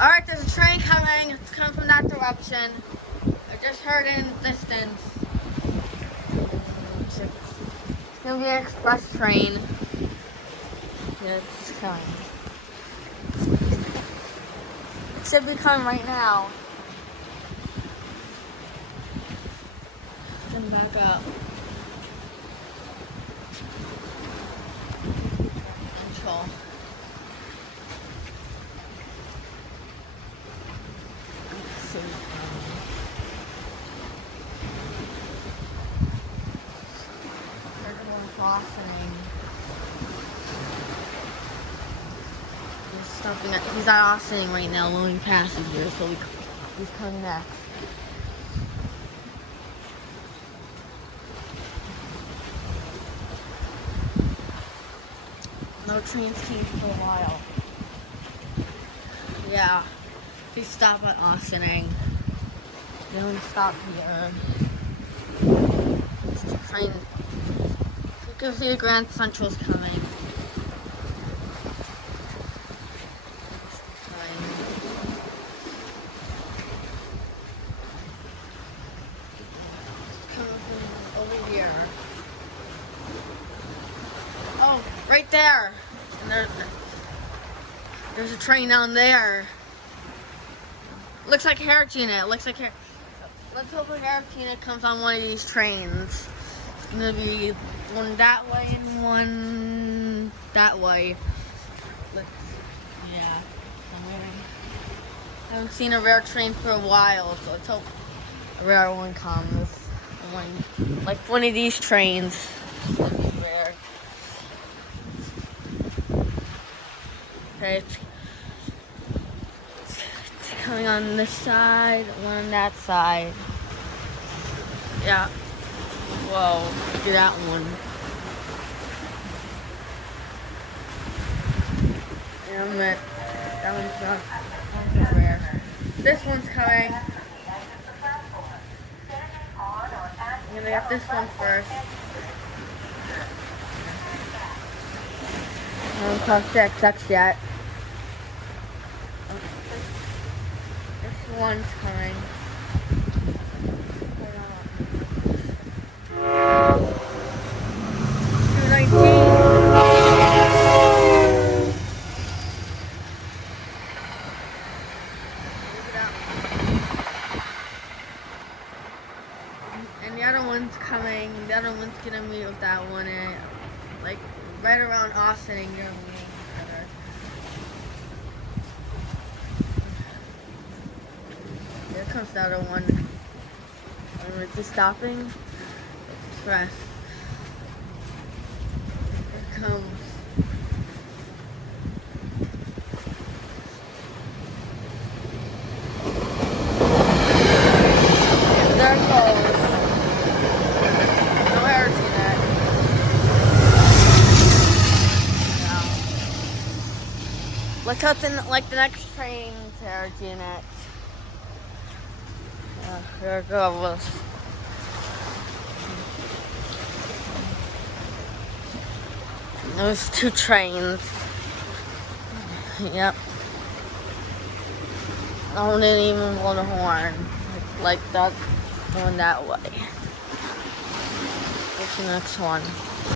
Alright, there's a train coming. It's coming from that direction. I just heard it in the distance. It's gonna be an express train. Yeah, it's coming. It should be coming right now. Come back up. Control. He's not ossining right now, loading passengers, so he's coming next. No trains came for a while. Yeah, he stopped at ossining. They only stop here. It's the train. You can see the Grand Central's coming. Over here. Oh, right there. And there's a train down there. Looks like Harrogina. Let's hope Harrogina comes on one of these trains. It's gonna be one that way and one that way. Yeah. I haven't seen a rare train for a while, so let's hope a rare one comes. Like one of these trains. It's gonna be rare. Okay, it's coming on this side, one on that side. Yeah. Whoa, look at that one. Damn it. That one's not rare. This one's coming. I'm gonna get this one first. I haven't crossed the XX yet. This one's coming. 219. And the other one's coming. The other one's gonna meet with that one like right around Austin and you're meeting each other. Here comes the other one. Is it stopping? Press. Here it comes. There it goes. No air to that. No. Look out the next train to next. There it goes. Those two trains. Yep. I didn't even blow the horn. Like that, going that way. What's the next one?